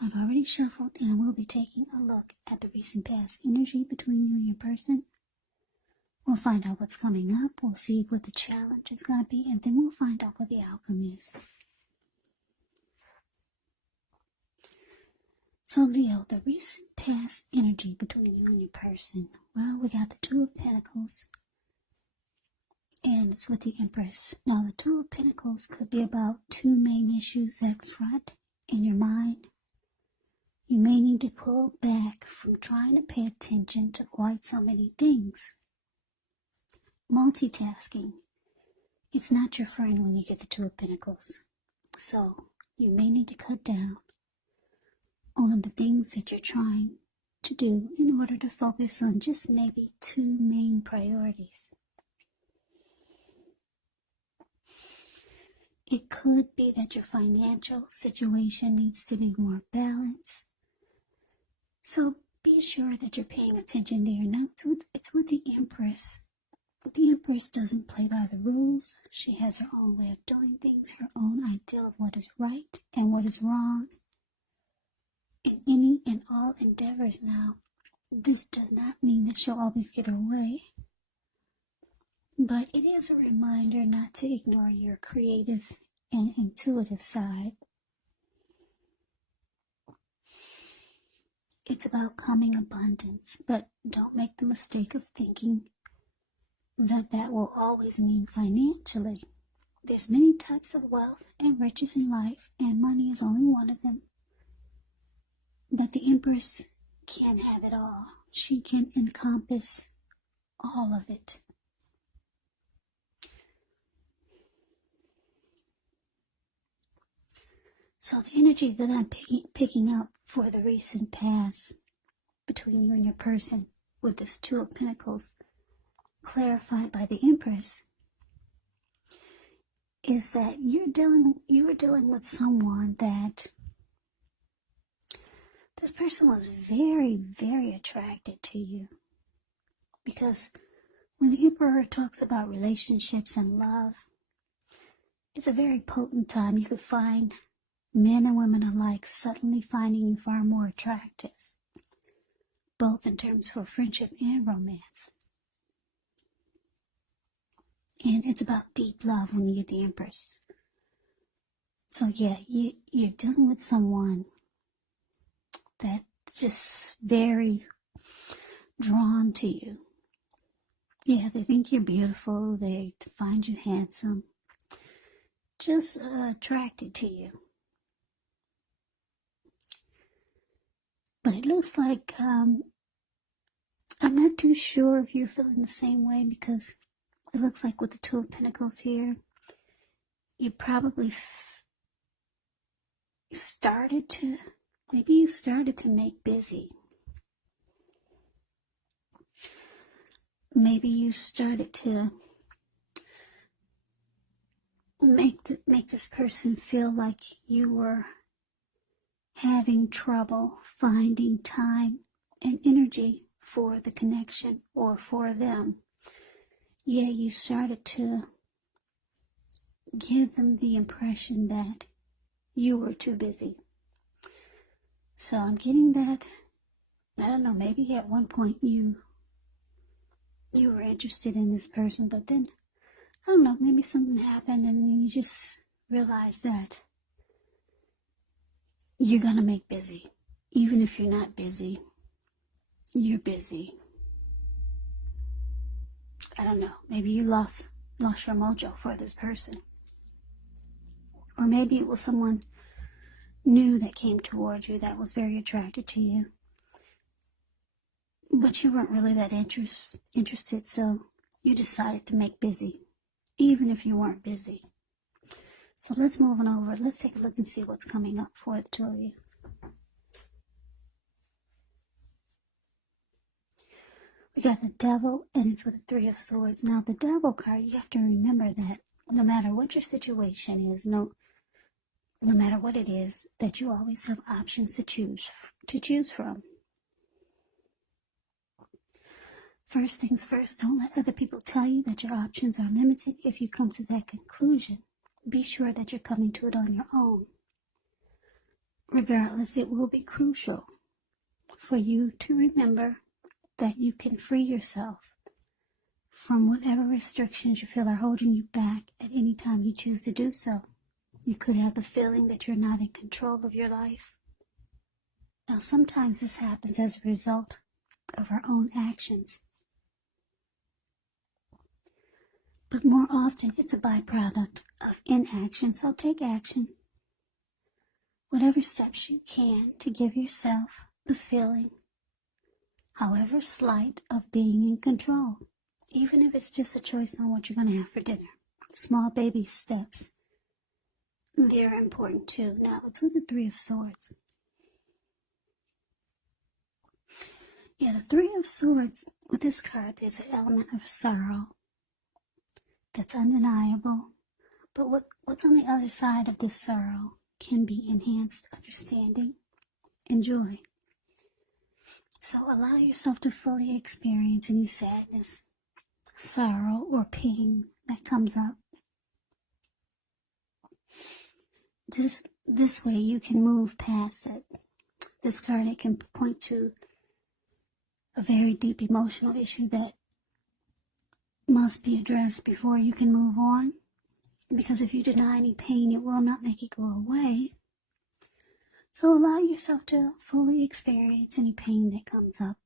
I've already shuffled and we'll be taking a look at the recent past energy between you and your person. We'll find out what's coming up, we'll see what the challenge is going to be, and then we'll find out what the outcome is. So Leo, the recent past energy between you and your person. Well, we got the Two of Pentacles, and it's with the Empress. Now, the Two of Pentacles could be about two main issues up front in your mind. You may need to pull back from trying to pay attention to quite so many things. Multitasking. It's not your friend when you get the Two of Pentacles. So, you may need to cut down on the things that you're trying to do in order to focus on just maybe two main priorities. It could be that your financial situation needs to be more balanced. So be sure that you're paying attention there. Now, it's with the Empress. The Empress doesn't play by the rules. She has her own way of doing things, her own idea of what is right and what is wrong. In any and all endeavors now, this does not mean that she'll always get her way. But it is a reminder not to ignore your creative and intuitive side. It's about coming abundance, but don't make the mistake of thinking that will always mean financially. There's many types of wealth and riches in life, and money is only one of them. But the Empress can't have it all. She can encompass all of it. So the energy that I'm picking up for the recent past between you and your person with this Two of Pentacles clarified by the Empress is that you were dealing with someone that this person was very, very attracted to you. Because when the Emperor talks about relationships and love, it's a very potent time. You could find men and women alike suddenly finding you far more attractive, both in terms of friendship and romance. And it's about deep love when you get the Empress. So yeah, you're dealing with someone that's just very drawn to you. Yeah, they think you're beautiful, they find you handsome, just attracted to you. But it looks like, I'm not too sure if you're feeling the same way, because it looks like with the Two of Pentacles here, you probably started to make busy. Maybe you started to make this person feel like you were having trouble finding time and energy for the connection or for them. Yeah, you started to give them the impression that you were too busy. So I'm getting that, I don't know, maybe at one point you were interested in this person, but then, I don't know, maybe something happened and then you just realized that you're going to make busy. Even if you're not busy, you're busy. I don't know, maybe you lost your mojo for this person. Or maybe it was someone new that came towards you that was very attracted to you. But you weren't really that interested, so you decided to make busy, even if you weren't busy. So let's move on over. Let's take a look and see what's coming up for the two of you. We got the Devil, and it's with the Three of Swords. Now, the Devil card, you have to remember that no matter what your situation is, no matter what it is, that you always have options to choose from. First things first, don't let other people tell you that your options are limited. If you come to that conclusion, be sure that you're coming to it on your own. regardless, it will be crucial for you to remember that you can free yourself from whatever restrictions you feel are holding you back at any time you choose to do so. You could have the feeling that you're not in control of your life. Now, sometimes this happens as a result of our own actions, but more often it's a byproduct of inaction. So take action, whatever steps you can, to give yourself the feeling, however slight, of being in control, even if it's just a choice on what you're going to have for dinner. Small baby steps, they're important too. Now, it's with the Three of Swords. Yeah, the Three of Swords, with this card, there's an element of sorrow that's undeniable. But what's on the other side of this sorrow can be enhanced understanding and joy. So allow yourself to fully experience any sadness, sorrow, or pain that comes up. This way you can move past it. This card, it can point to a very deep emotional issue that must be addressed before you can move on. Because if you deny any pain, it will not make it go away. So allow yourself to fully experience any pain that comes up.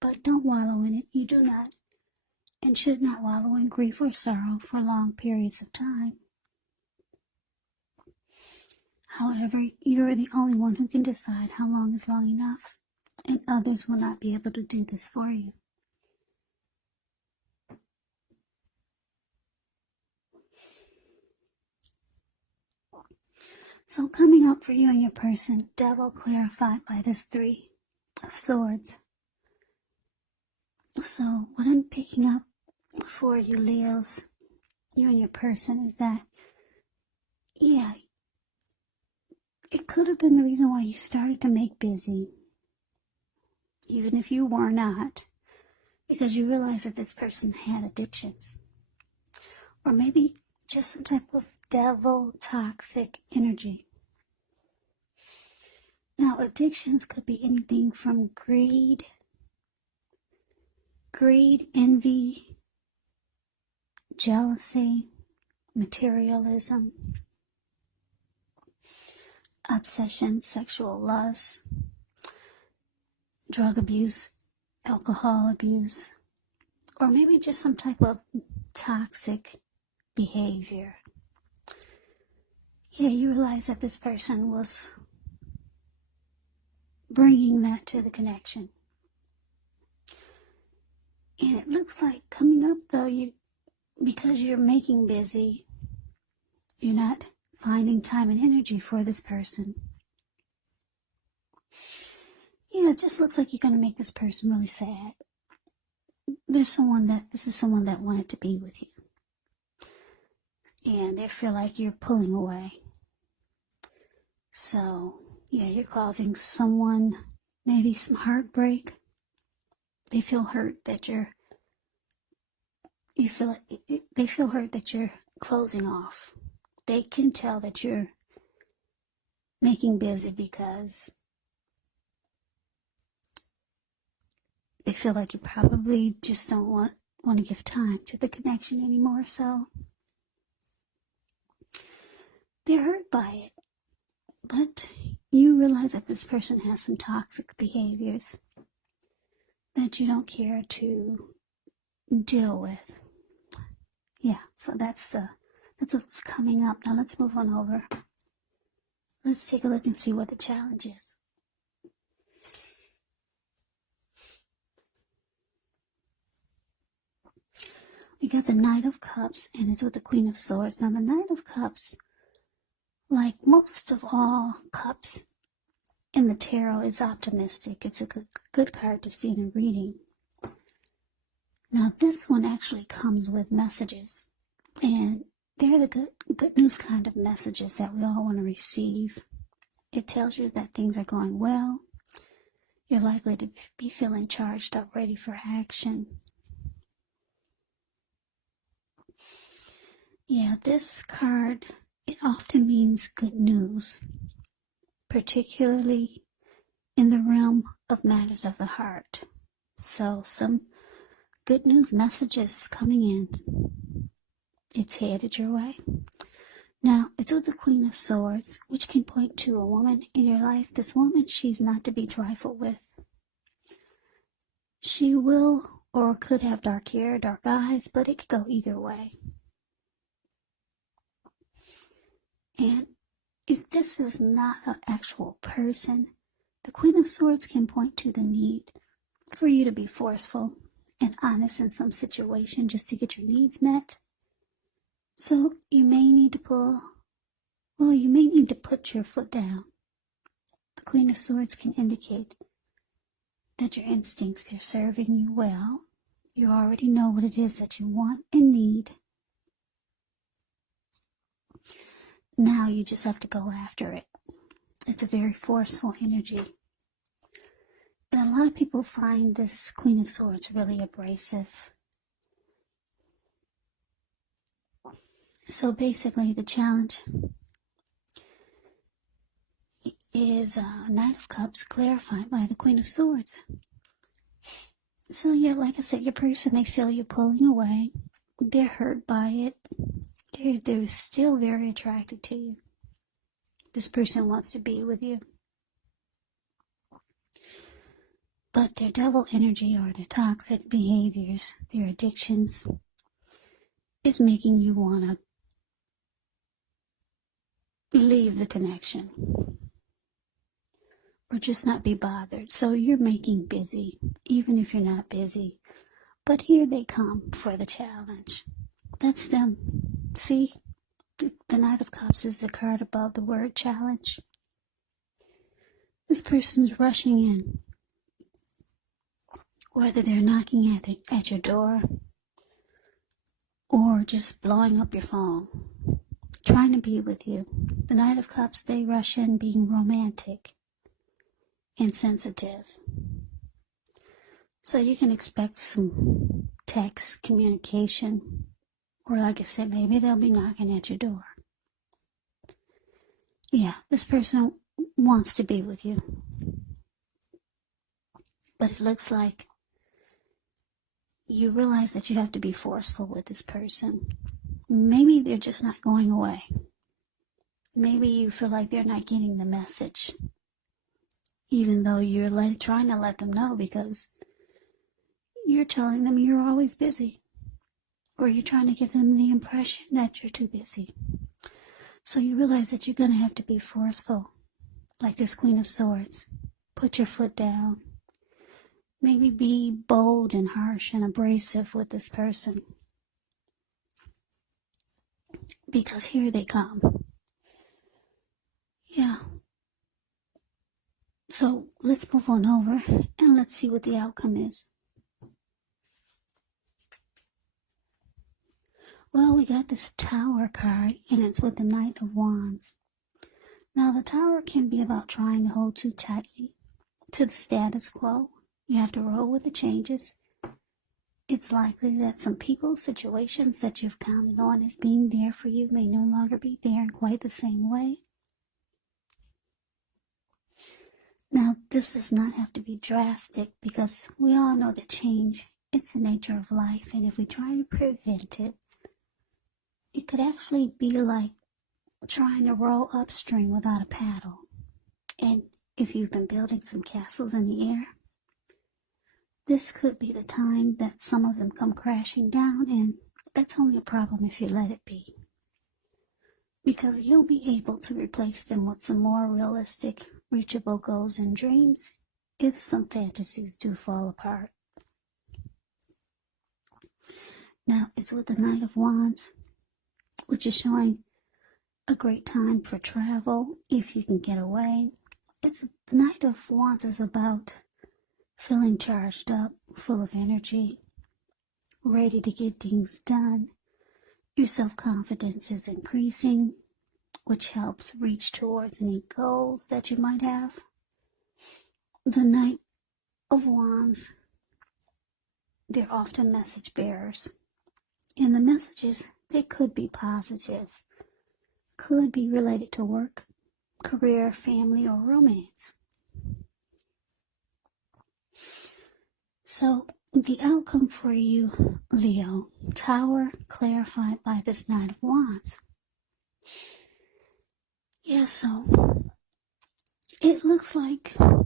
But don't wallow in it. You do not and should not wallow in grief or sorrow for long periods of time. However, you're the only one who can decide how long is long enough, and others will not be able to do this for you. So coming up for you and your person, Devil clarified by this Three of Swords. So what I'm picking up for you, Leos, you and your person, is that, yeah, it could have been the reason why you started to make busy, even if you were not, because you realized that this person had addictions. Or maybe just some type of devil toxic energy. Now, addictions could be anything from greed, envy, jealousy, materialism, obsession, sexual lust, drug abuse, alcohol abuse, or maybe just some type of toxic behavior. Yeah, you realize that this person was bringing that to the connection. And it looks like coming up, though, because you're making busy, you're not finding time and energy for this person. Yeah, it just looks like you're going to make this person really sad. This is someone that wanted to be with you. And they feel like you're pulling away. So, yeah, you're causing someone maybe some heartbreak. They feel hurt that they feel hurt that you're closing off. They can tell that you're making busy because they feel like you probably just don't want to give time to the connection anymore. So they're hurt by it. But you realize that this person has some toxic behaviors that you don't care to deal with. Yeah, so that's what's coming up. Now let's move on over. Let's take a look and see what the challenge is. We got the Knight of Cups, and it's with the Queen of Swords. Now the Knight of Cups, like most of all cups in the tarot, is optimistic. It's a good card to see in a reading. Now this one actually comes with messages, and they're the good news kind of messages that we all want to receive. It tells you that things are going well. You're likely to be feeling charged up, ready for action. Yeah, this card, it often means good news. particularly in the realm of matters of the heart. So some good news messages coming in. It's headed your way. Now, it's with the Queen of Swords, which can point to a woman in your life. This woman, she's not to be trifled with. She will or could have dark hair, dark eyes, but it could go either way. And if this is not an actual person, the Queen of Swords can point to the need for you to be forceful and honest in some situation just to get your needs met. So you may need to put your foot down. The Queen of Swords can indicate that your instincts are serving you well. You already know what it is that you want and need. Now you just have to go after it. It's a very forceful energy. And a lot of people find this Queen of Swords really abrasive. So basically the challenge is Knight of Cups clarified by the Queen of Swords. So yeah, like I said, your person, they feel you pulling away. They're hurt by it. They're still very attracted to you. This person wants to be with you. But their devil energy or their toxic behaviors, their addictions, is making you want to leave the connection. Or just not be bothered. So you're making busy, even if you're not busy. But here they come for the challenge. That's them. See, the Knight of Cups is the card above the word challenge. This person's rushing in. Whether they're knocking at your door or just blowing up your phone, trying to be with you. The Knight of Cups, they rush in being romantic and sensitive. So you can expect some text communication, or like I said, maybe they'll be knocking at your door. Yeah, this person wants to be with you. But it looks like you realize that you have to be forceful with this person. Maybe they're just not going away. Maybe you feel like they're not getting the message. Even though you're trying to let them know, because you're telling them you're always busy. Or you're trying to give them the impression that you're too busy. So you realize that you're going to have to be forceful. Like this Queen of Swords. Put your foot down. Maybe be bold and harsh and abrasive with this person. Because here they come. Yeah. So let's move on over and let's see what the outcome is. Well, we got this Tower card, and it's with the Knight of Wands. Now, the Tower can be about trying to hold too tightly to the status quo. You have to roll with the changes. It's likely that some people, situations that you've counted on as being there for you may no longer be there in quite the same way. Now, this does not have to be drastic, because we all know that change, it's the nature of life, and if we try to prevent it, it could actually be like trying to row upstream without a paddle. And if you've been building some castles in the air, this could be the time that some of them come crashing down, and that's only a problem if you let it be. Because you'll be able to replace them with some more realistic, reachable goals and dreams if some fantasies do fall apart. Now, it's with the Knight of Wands, which is showing a great time for travel if you can get away. The Knight of Wands is about feeling charged up, full of energy, ready to get things done. Your self-confidence is increasing, which helps reach towards any goals that you might have. The Knight of Wands, they're often message bearers. And the messages, they could be positive, could be related to work, career, family, or romance. So the outcome for you, Leo, Tower, clarified by this Knight of Wands. Yeah, so it looks like, I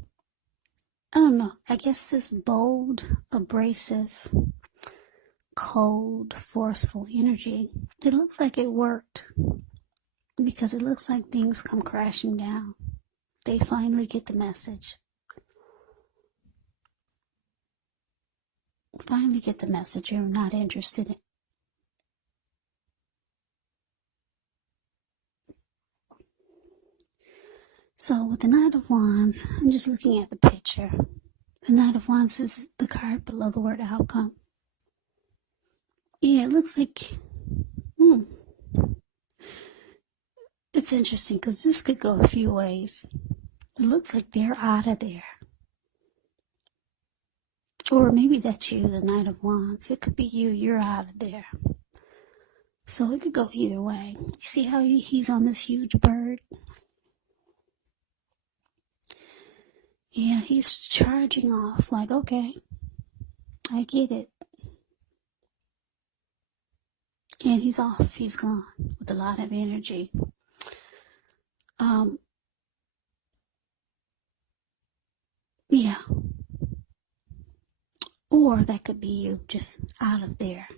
don't know, I guess this bold, abrasive, cold, forceful energy, it looks like it worked, because it looks like things come crashing down. They finally get the message. Finally get the message you're not interested in. So with the Knight of Wands, I'm just looking at the picture. The Knight of Wands is the card below the word outcome. Yeah, it looks like, it's interesting because this could go a few ways. It looks like they're out of there. Or maybe that's you, the Knight of Wands. It could be you, you're out of there. So it could go either way. You see how he's on this huge bird? Yeah, he's charging off like, okay, I get it. And he's off, he's gone with a lot of energy. Yeah. Or that could be you just out of there.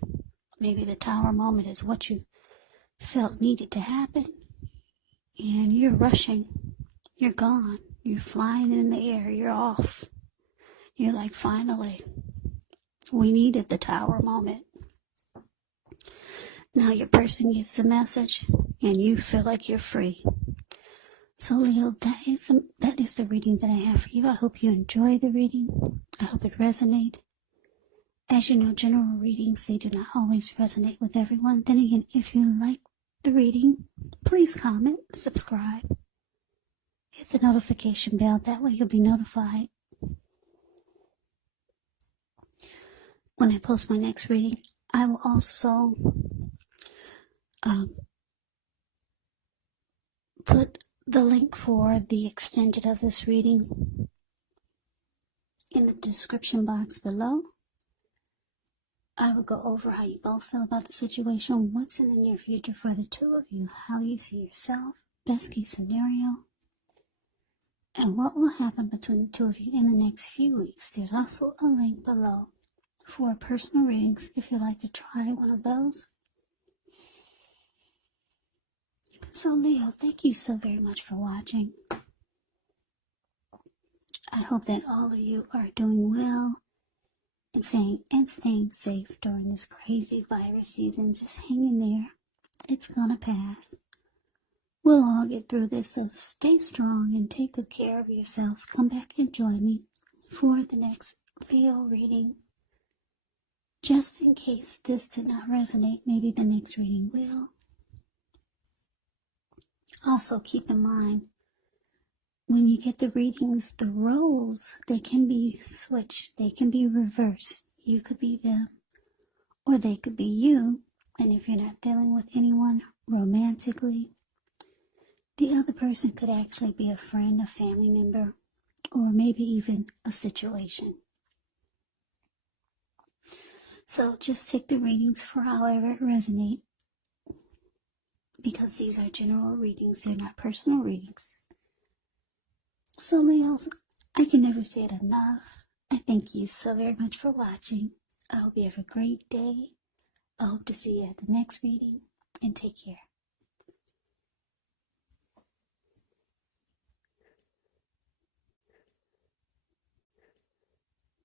Maybe the Tower moment is what you felt needed to happen. And you're rushing. You're gone. You're flying in the air. You're off. You're like, finally, we needed the Tower moment. Now your person gets the message and you feel like you're free. So Leo, that is the reading that I have for you. I hope you enjoy the reading. I hope it resonated. As you know, general readings, they do not always resonate with everyone. Then again, if you like the reading, please comment, subscribe, hit the notification bell. That way you'll be notified when I post my next reading. I will also put the link for the extension of this reading in the description box below. I will go over how you both feel about the situation, what's in the near future for the two of you, how you see yourself, best case scenario, and what will happen between the two of you in the next few weeks. There's also a link below for personal readings if you'd like to try one of those. So Leo, thank you so very much for watching. I hope that all of you are doing well and staying safe during this crazy virus season. Just hang in there. It's gonna pass. We'll all get through this, so stay strong and take good care of yourselves. Come back and join me for the next Leo reading. Just in case this did not resonate, maybe the next reading will. Also keep in mind, when you get the readings, the roles, they can be switched. They can be reversed. You could be them, or they could be you. And if you're not dealing with anyone romantically, the other person could actually be a friend, a family member, or maybe even a situation. So just take the readings for however it resonates, because these are general readings, they're not personal readings. So Leos, I can never say it enough. I thank you so very much for watching. I hope you have a great day. I hope to see you at the next reading, and take care.